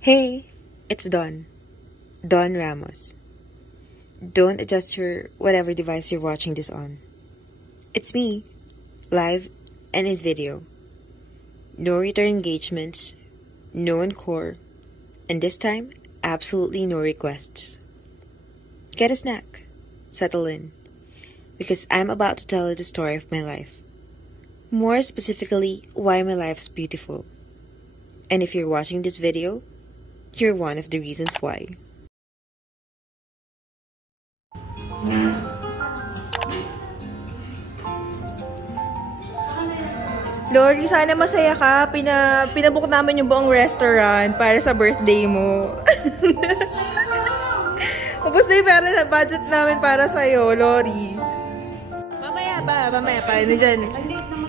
Hey, it's Dawn. Dawn Ramos. Don't adjust your whatever device you're watching this on. It's me, live and in video. No return engagements, no encore, and this time, absolutely no requests. Get a snack, settle in, because I'm about to tell you the story of my life. More specifically, why my life's beautiful. And if you're watching this video, you're one of the reasons why. Lori, sana masaya ka. Pinabook namin yung buong restaurant para sa birthday mo. Tapos na yung pera na budget namin para sa'yo, Lori. Mamaya pa. Ano dyan?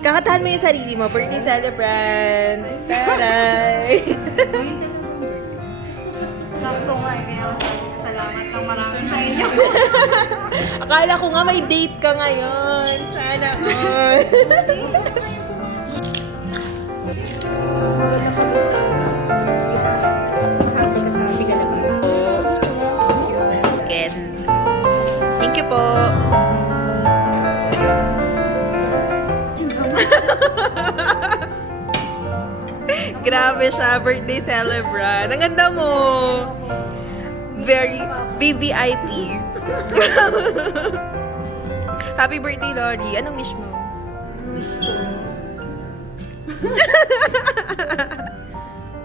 Kakatahan mo yung sarili mo. Birthday celebrant. Taray! Sakto nga, kaya sabi ko salamat ng marami sa inyo. Akala ko nga may date ka ngayon. Sana all. Thank you po. Grabe siya, birthday celebrant. Ang ganda mo. Very VVIP. Happy birthday, Lori. Anong wish mo? Wish ko.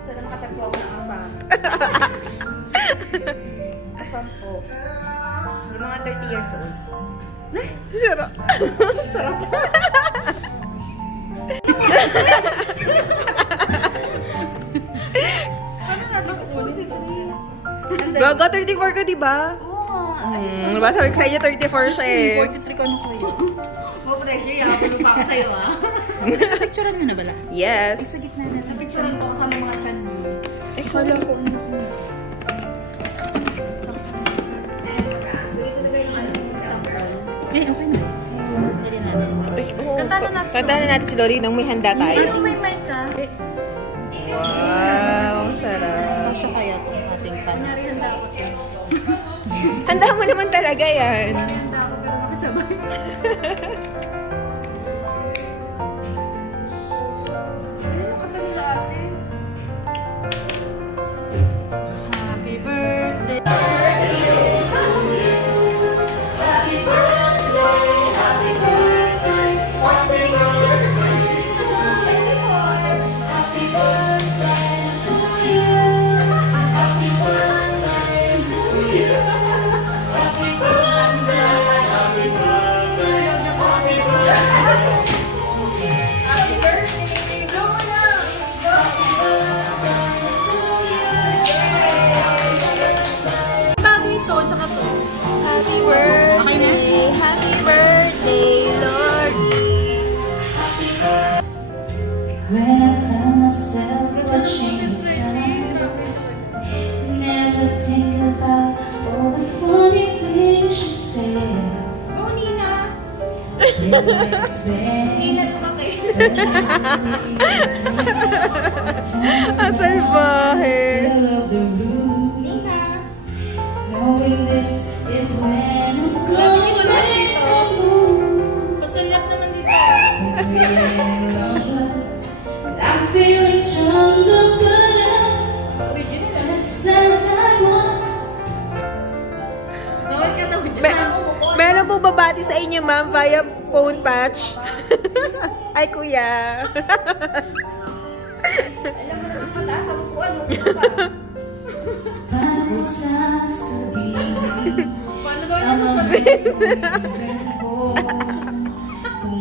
Sana makatagpo ako ng afam. Afam po. Yung mga 30 years old. Sarap. Sarap. Gaga, 34 ka, diba? Oo. Diba? Sabi ko sa inyo, 34 siya eh. 43 ka na ko yun. Mo pressure, yakapin pa ako sa'yo ah. Picturean nyo na bala? Yes. Sa gitna na. Napicturean ko kasama mga chan mo. Wala ko. Ganito na yung ano, sample. Eh, okay na. Pwede natin. Kantahan na natin si Lori nang may handa tayo. Ate, may mic ka? Wow, sarap. Kasya kaya itong ating Kunyari handa ako ito. Handa mo naman talaga yan. Handa ako pero nakasabay. Happy birthday! Happy birthday, Lori. When I found myself watching time, never think about all the funny things you said. Go, Nina! Nina, lumaki. Salvahe. Nina! Knowing this is when I'm gonna make a move. Pasalap naman dito. I'm feeling stronger, but just as I want. Bawal ka daw dyan. Meron pong babati sa inyo, ma'am, via phone patch. Ay, kuya. Alam mo naman pataas ang bukuan mo. Paano sasabihin? Paano daw niya sasabihin? Kung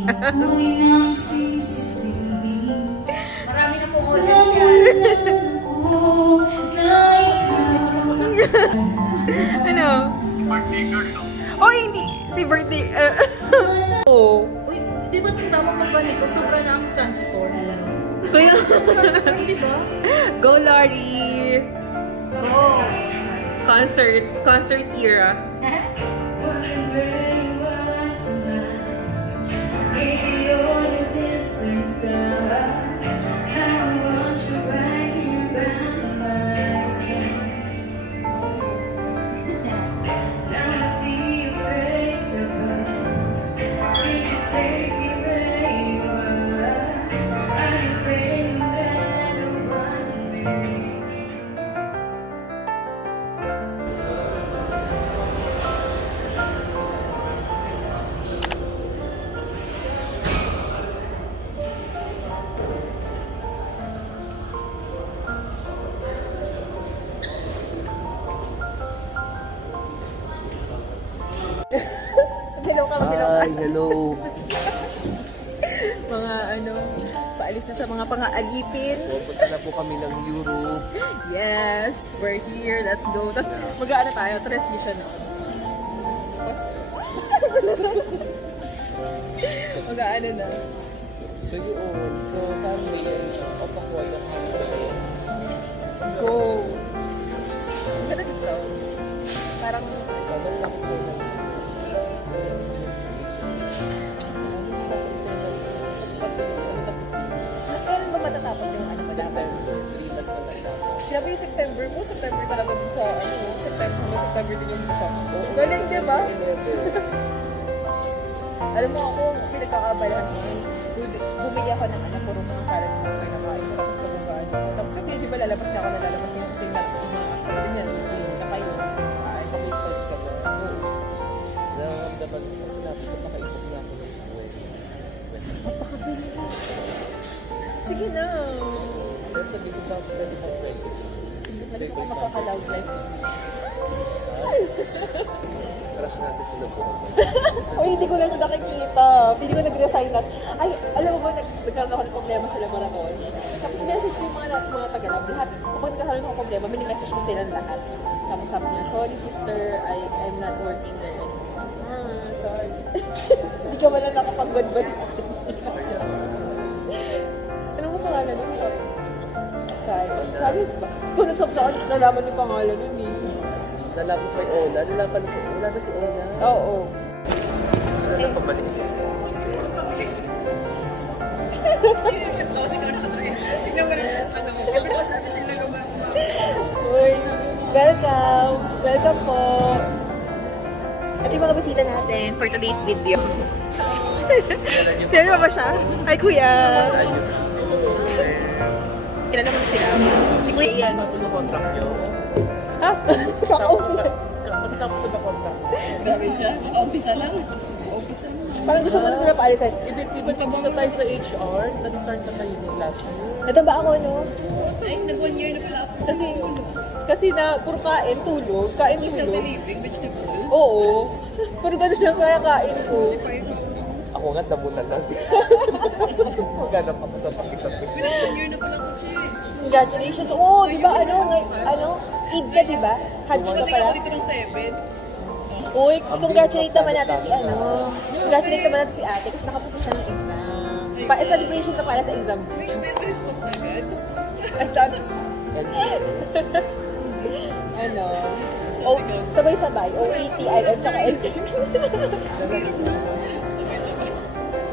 ako'y nang sisisihin. Marami na pong audience yan. Ano? Oh, hindi. Si birthday. Oh. Uy, di ba itong dapat pag ganito, sobra na ang sunstorm. Kaya, Sunstorm, di ba? go, Lori. Go! Concert era. Baby, you're the distance that I want you right here by my side. Hi, hello. Mga paalis na sa mga pang-aalipin. Pupunta na po kami ng Europe. Yes, we're here. Let's go. Tapos mag-aano tayo, transition. Tapos, mag-aano na. So yun, so Sunday, off ako at Go! Ang ganda dito. Parang, sana lang po ng kailan ba matatapos yung ano ba dapat? 3 months na lang. Sinabi yung September mo, September talaga din sa September din yung isa. Galing, di ba? Alam mo ako, pinagkakaabalahan ko. Bumili ako ng puro mga salad mo kayo nakain. Tapos kabugaan. Tapos kasi di ba lalabas ka ako na lalabas yung kasi mga kapatid niya. Sa kayo. Ay, pakipag ka ba? Nararamdaman ko kasi sinabi ko makaikot na ako ng buhay. Napakabili. Sige na. Pero sabi ko ba pwede mag-break? Hindi ko makaka-loud life. Crush natin sila po. Uy, hindi ko na siya nakikita. Hindi ko nag-resign na. Ay, alam mo ba, nagkaroon ako ng problema sila Marathon. Tapos message ko yung mga tagalog. Lahat, kapag nagkaroon ako ng problema, mini-message ko silang lahat. Tapos sabi niya, sorry sister, I'm not working there anymore. Sorry. Hindi ka ba na nakapag-goodbye sa akin? Ano mo pangalan nun? Sorry ba? Kung nagsabsaan, nalaman yung pangalan nun eh. Nalaman ko kay Ola. Nalaman na si Ola. Wala na si Ola. Oo. Wala na pabalik. Uy, welcome! Welcome po! Ito yung mga bisita natin for today's video. Kilala mo ba siya? Hi, kuya! Kilala mo na sila? Si kuya yan. Sino contract nyo? Ha? Kaka-umpisa. Pagkatapos ko na contract. Grabe siya. Umpisa lang. Umpisa lang. Parang gusto mo na sila paalisan. Ibig na tayo sa HR. Nag-start na tayo ng last year. Ito ba ako, no? Ay, nag-1 year na pala ako. Kasi na puro kain, tulog. Kain, Isang tulog. living, vegetable. Oo. Puro ganun lang kaya kain ko. Ako nga, damo na lang. Maghanap ako sa pakitab ko. 1 year na pala ako, Che. Congratulations. Oo, di ba Eid ka, di ba? Hajj ka Pati pala. ako dito ng 7. Uy, congratulate naman natin si Congratulate naman natin si ate kasi nakapasa siya ng exam. Celebration na para sa exam. May better stock na agad. At sabi, sabay-sabay. OETI at saka NTX.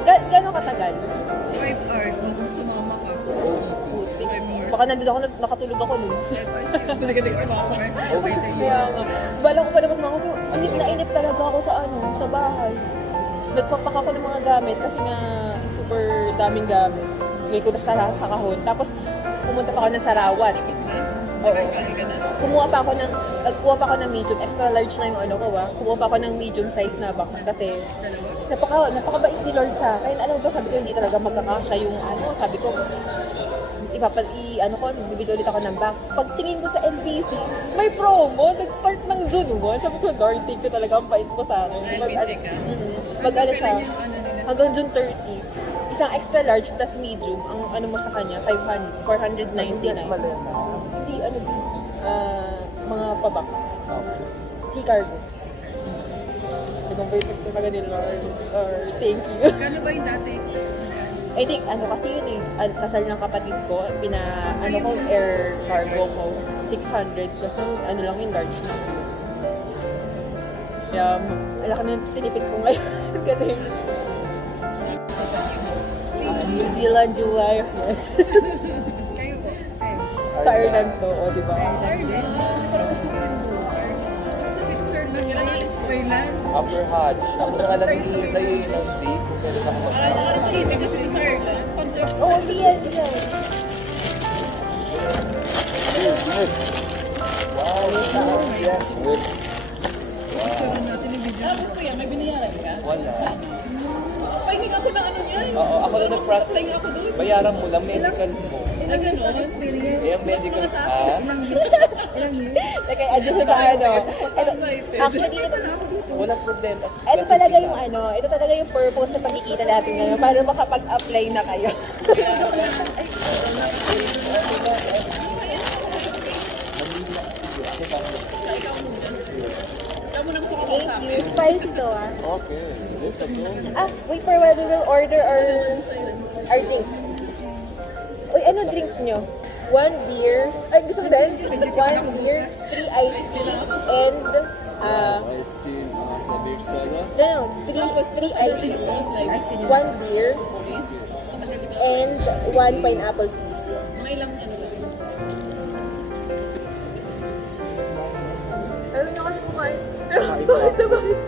Gano'ng katagal? 5 hours. Bago sumama ka. 5 hours. Baka nandun ako, nakatulog ako nun. 5 hours yun. Nagaling sumama. Kaya nga. Bala ko pa naman sa mga kasi inip na inip talaga ako sa bahay. Nagpapak ako ng mga gamit kasi nga super daming gamit. Bigay ko na sa lahat sa kahon. Tapos pumunta pa ako ng Sarawan. Is na? Oo. Nakakali ka na. Nagkuha pa ako ng medium, extra large na yung Kumuha pa ako ng medium size na box kasi napakabait ni Lord sa akin. Alam mo ba, sabi ko hindi talaga magkakasya yung sabi ko, bibili ulit ako ng box. Pagtingin ko sa NBC, may promo, nag-start ng June 1. Sabi ko, Lord, thank you talaga, ang bait mo sa akin. NBC ka? Mag-ano siya, hanggang June 30. Isang extra large plus medium, ang mo sa kanya, 499. Hindi, mga pa-box. Sea cargo. Ibang perfect talaga ni Lord. Or, thank you. Gano'n ba yung dati? I think, kasi yun eh, kasal ng kapatid ko, air cargo ko, 600 plus lang yung large na. Kaya, alaka na tinipid ko ngayon kasi New Zealand, July, yes. Kayo ba? Sa Ireland to, di ba? Ireland? Parang gusto ko rin doon. Gusto ko sa Switzerland. Ireland? After Hajj, ako na alam hindi tayo yung day kung meron ako Parang hindi kasi sa Ireland. Concept. Oo, diyan. Wow, yes, good. Picture natin yung video. Tapos kuya, may binayaran ka? Wala. Pahingin ako ng yan. Oo, ako na nag-process. Pahingin ako doon. Bayaran mo lang, medical mo. Ilang years of experience? Eh, ang medical, Ilang years? Ilang years? Like, adjust sa Excited. Actually, Pala ako dito. Walang problema. Ito talaga yung ito talaga yung purpose na pagkikita natin ngayon para makapag-apply na kayo. Thank you. Spicy to Okay. Let's go. Wait for a while. We will order our drinks. Uy, ano drinks nyo? 1 beer. Ay, gusto mo din? 1 beer, 3 iced tea, and Iced tea, the beer soda. no, 3 iced tea, 1 beer, and 1 pineapple squeeze. Ayaw na kasi kumain. Bakit na bakit?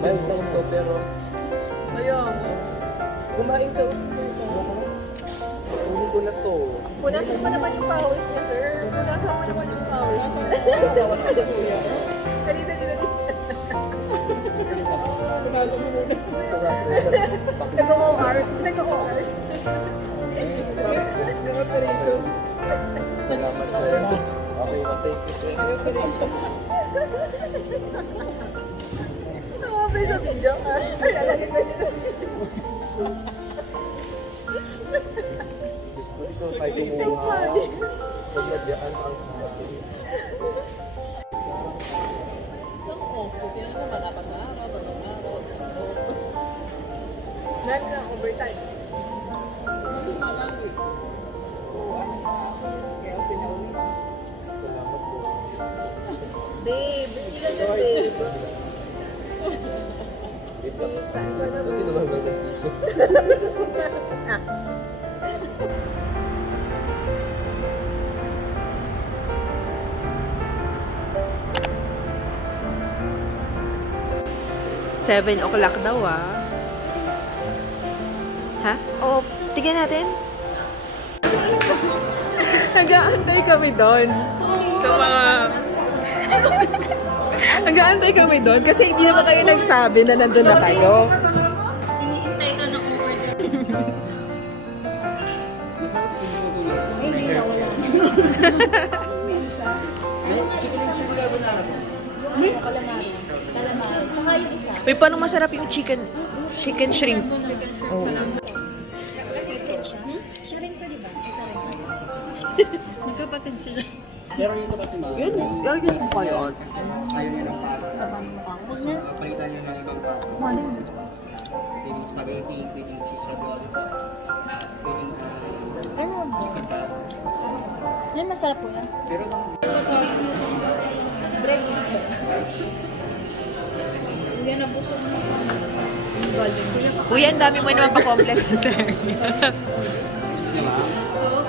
Mild lang to, pero Ayun. kumain ka. Uwi ko na to. Punasan pa naman yung pawis niya, sir. Punasan pa naman yung pawis. Dali, dali, dali. Punasan mo muna. Nag-OR. Nag-OR. Nag-operito. Salamat ko. Okay, thank you, sir. Nakapay sa video. Ay, lalagay na dito. Gusto ko tayo kumuha. Huwag nagyaan ang Lahat na overtime. salamat po. Babe, hindi ka na, babe. Kasi naman ng piso. Seven o'clock daw Ha? Oh, tignan natin. Nag-aantay kami doon. Nag-aantay kami doon kasi hindi naman kayo nagsabi na nandun na kayo. Hinihintay ka ng order. Calamari. Calamari. Tsaka yung isa. Uy, paano masarap yung chicken shrimp? Oh. Siya rin pa, diba? Ito rin. Magkapatid sila. Pero dito kasi Yun, yun mo kayo. ayaw niya ng pasta. Tabang mukha. Huwag na. Palitan niya ng ibang pasta. Ano? Pwedeng spaghetti, pwedeng cheese ravioli, pwedeng chicken pasta. Yan, masarap po yan. Pero Breadstick ba? Hindi na busog mo. Golden. Kuya, ang dami mo naman pa-complimentary.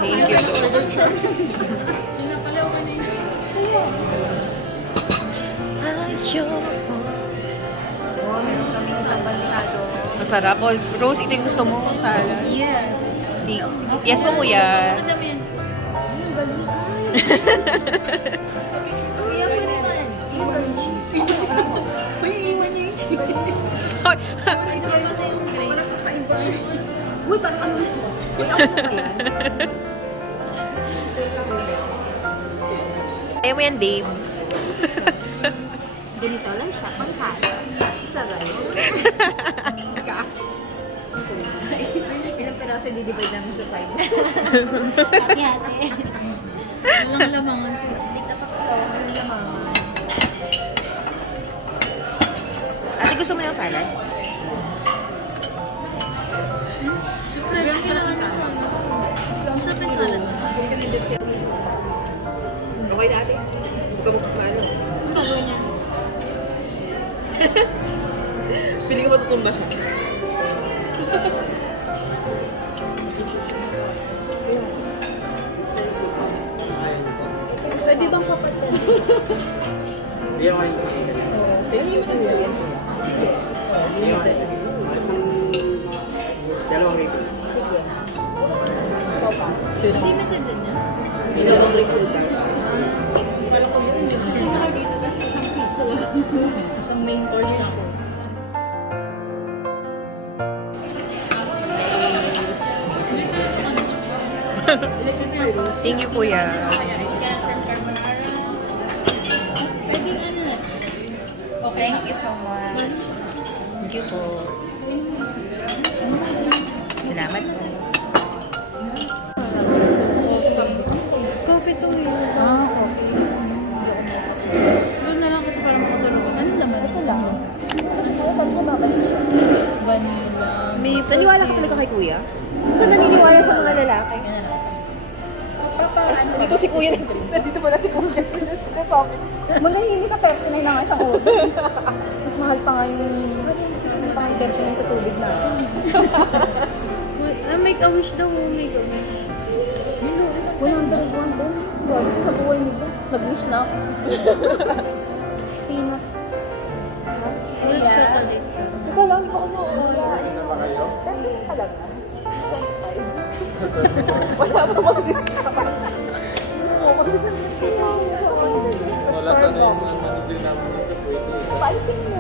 Thank you. Oh, meron kami isang bandihado. Masarap. Oh, Rose, ito yung gusto mo. Salad. Yes. Yes po, kuya. Galing. Kuya, pwede man. Iwan yung cheese. Uy, iwan niya yung cheese. Iwan na yung grain. Wala pa iba. Uy, parang ano na. Uy, ako pa yan. Ayaw mo yan, babe. Ganito lang siya, pangkala. Isa lang. Ilang peraso di-divide namin sa 5. Hati-hati. Walang lamangan. Hindi ka pakito. Walang lamangan. Ate, gusto mo yung salad? Siyempre, kailangan na siya. Gusto pa yung salad. Okay na, ate. Huwag ka magpapalo. Ang gagawin niya? Pili ko matutumba siya. Pwede bang kapatid? hindi ako yung Pero yung ano? dalawang rito. Limited din yan? Dalawang refill daw. Kala ko yun. Kasi sa dito kasi isang pizza lang. Isang main course na course. Thank you, kuya. Thank you so much. Thank you po. Salamat po. Coffee to yun. Doon na lang kasi para makatulog. Ano naman? Ito lang. Kasi kaya sabi ko babalik siya. Vanilla. Naniwala ka talaga kay kuya? Ito naniniwala sa mga lalaki. Dito si kuya. Nandito pala si kuya. Sabi. Manahimik ka 39 na nga isang order. Mas mahal pa nga yung pang 39 sa tubig na. Make a wish daw. Make a wish. 101 doon. Bago sa buhay nila. Nag-wish na ako. Peanut. With chocolate. Ikaw lang ako na. Ano ba kayo? Talaga. Wala pa bang discount? Wala sana yung manager namin dito pwede. Paalisin mo.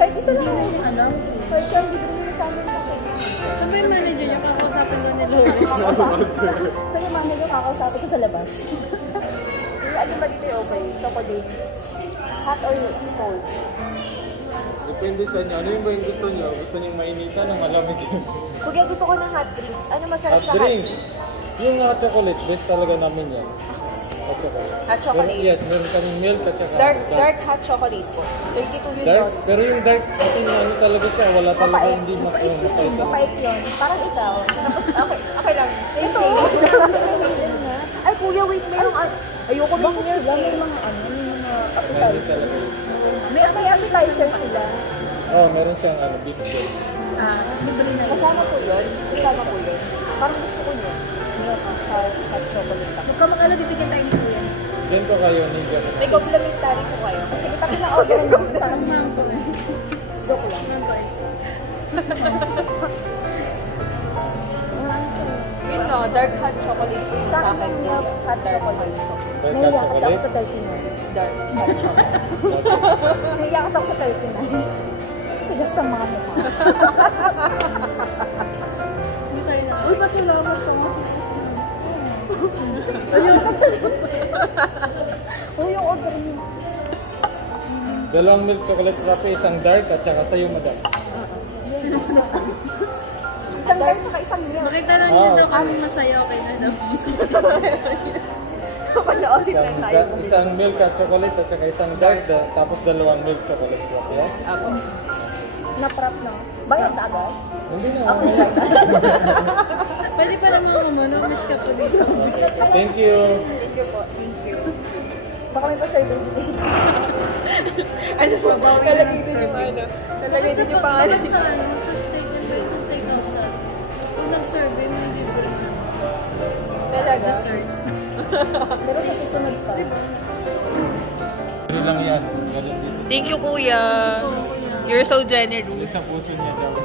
Kahit isa lang na yung ano. Kahit siya, hindi ko na sa amin sa akin. Saan yung manager niya? Kakausapin doon nila. Saan yung manager kakausapin ko sa labas? Ano ba dito yung okay? Chocolate. Hot or cold? Depende sa inyo. Ano yung ba yung gusto nyo? Gusto nyo mainitan o malamig yun? Kuya, gusto ko ng hot drinks. Ano masarap Hot sa hot drinks. Yung hot chocolate, best talaga namin yan. Hot chocolate. Hot chocolate? Pero, yes, meron kaming milk at saka Dark hot chocolate po. 32 yun dark. doon. Pero yung dark, kasi ano talaga siya, wala talaga Mapait. hindi mapait. Mapait yun. Parang ikaw. Tapos, okay lang. Same. Ay, kuya, wait. Merong ayoko na Bakit sila? May mga ano? May mga appetizer. talaga yun. May appetizer sila. Oh, meron siyang biscuit. Libre na yun. Kasama po yun. Kasama po yun. Parang gusto ko yun. Milk hot chocolate. Huwag ka mag-ala, bibigyan tayo ng kuya. Then ko kayo, ninja. May complimentary po kayo. Sige, pati na-order naman. Sana mango. Joke lang. Mango ice. Yun no, dark hot chocolate po yung Sa sa akin akin. yung hot chocolate. Dark Nahiya hot kasi ako chocolate? sa 39. Dark hot chocolate. Nahiya kasi ako sa 39. Tigas ng mga mukha. Hindi tayo na. Uy, pasalamat ko nga sa ayun, uy, yung order niyo. Dalawang milk chocolate frappe, isang dark at saka sa'yo, madam. Isang dark at isang milk. Makita lang niya daw kami masaya, okay na daw siya. Panoorin lang tayo. Isang milk at chocolate at saka isang dark, tapos dalawang milk chocolate frappe. Yeah? Ako. Na-prep na. Bayad na agad? Hindi na. Ako na bayad. Pwede pa naman umano, miss ka po dito. Thank you. Thank you po. Thank you. Baka may pa-serving date. Ano po? Nalagay din yung ano. Nalagay din yung pangalan. Sa ano, sa steakhouse natin. Kung nag-survey, may libre na. Talaga. Desserts. Pero sa susunod pa. Ano lang yan. Ganun dito. Thank you, kuya. You're so generous. Sa puso niya daw.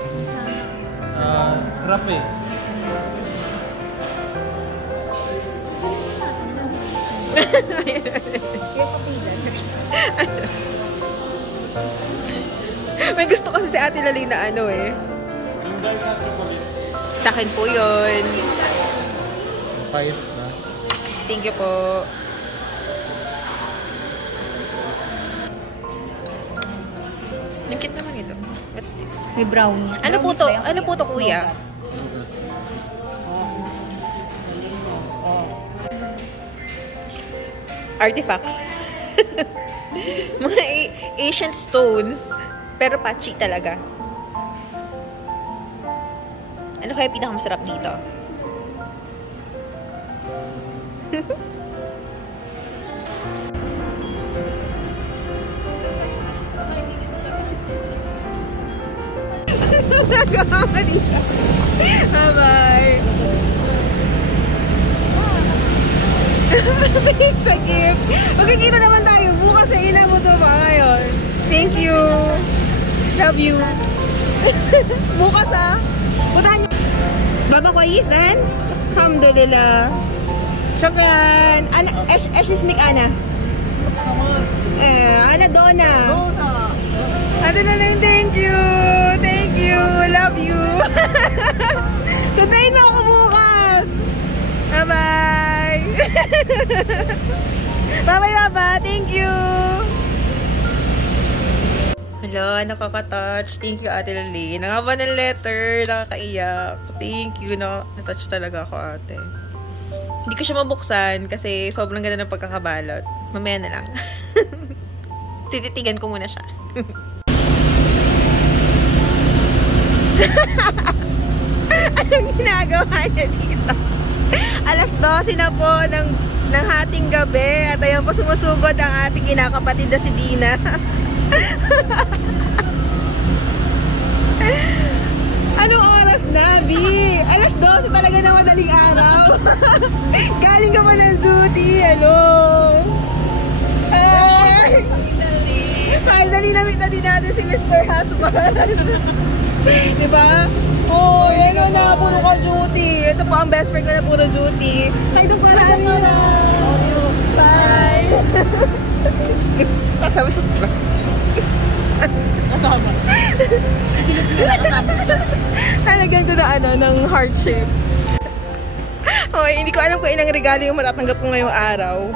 Frappe. May gusto kasi si Ate Laling na ano eh. Yung dark at chocolate. Sa akin po yun. Pahit na. Thank you po. Ang cute naman ito. What's this? May brownies. Ano po to? Ano po to, kuya? Artifacts. Mga ancient stones. Pero patchy talaga. Ano kaya pinakamasarap dito? Nagkamali ka. Bye-bye. Thanks sa gift. Magkikita naman tayo bukas sa ina mo to ba ngayon. Thank you. Love you. Bukas ah. Puntahan niyo. Baba kwayis dahan? Alhamdulillah. Shukran. Ana, esh ismik ana. Ana Donna. Ate Laling, thank you. Thank you. Love you. Sundayin mo ako bukas. Bye-bye! Bye-bye, Baba! Thank you! Hello, nakaka-touch. Thank you, Ate Lali. Nangaba ng letter. Nakakaiyak. Thank you. Na-touch talaga ako, ate. Hindi ko siya mabuksan kasi sobrang ganda ng pagkakabalot. Mamaya na lang. Tititigan ko muna siya. Anong ginagawa niya dito? Alas 12 na po ng hating gabi. At ayan po sumusugod ang ating kinakapatid na si Dina. Anong oras na, Bi? Alas 12 talaga na madaling araw. Galing ka pa ng duty. Hello. Ay! Finally, na-meet na din natin si Mr. Husband. Diba? Oh, yan na, puro ka duty. Ito po ang best friend ko na puro duty. Ay, ito pa namin na. Bye. Kasama siya. Kasama. Talagyan ko na ng heart shape. Okay, hindi ko alam kung ilang regalo yung matatanggap ko ngayong araw.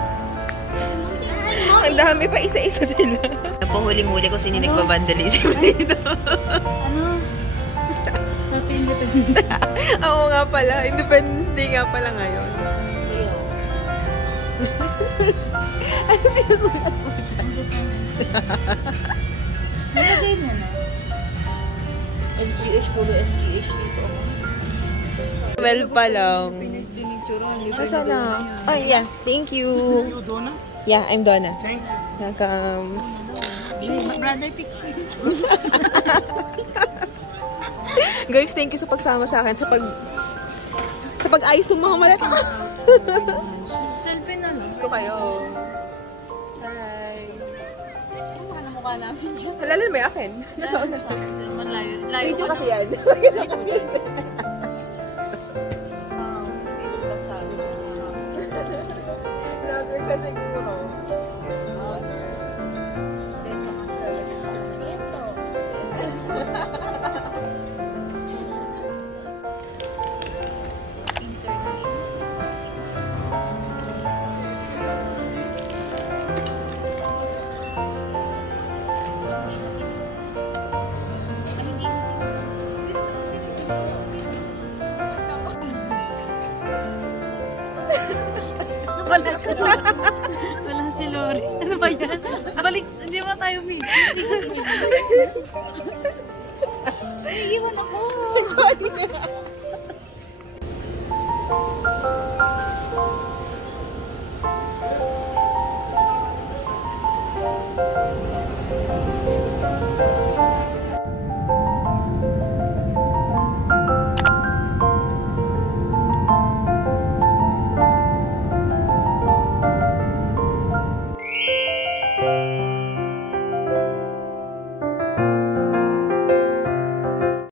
Ang dami pa, isa-isa sila. Napahuling-huli ko sino nagpa-vandalism dito. Ano? Happy Independence Day. Oo nga pala, Independence Day nga pala ngayon. Ano sinusulat mo dyan? Nilagay mo na. SGH, puro SGH dito. 12 pa lang. Asa na? Oh, yeah. Thank you. Yeah, I'm Donna. Welcome. Brother picture. Guys, thank you sa pagsama sa akin sa pag-ayos ng mga maleta. Selfie na lang. Gusto kayo. Hi. Ano mukha na mukha namin dyan? Halala may akin. Nasa una siya. Layo. Video kasi yan. Vlogger ka siguro. Wala si Lori. Ano ba yan? Balik, hindi ba tayo meet? Naiiwan ako. Sorry.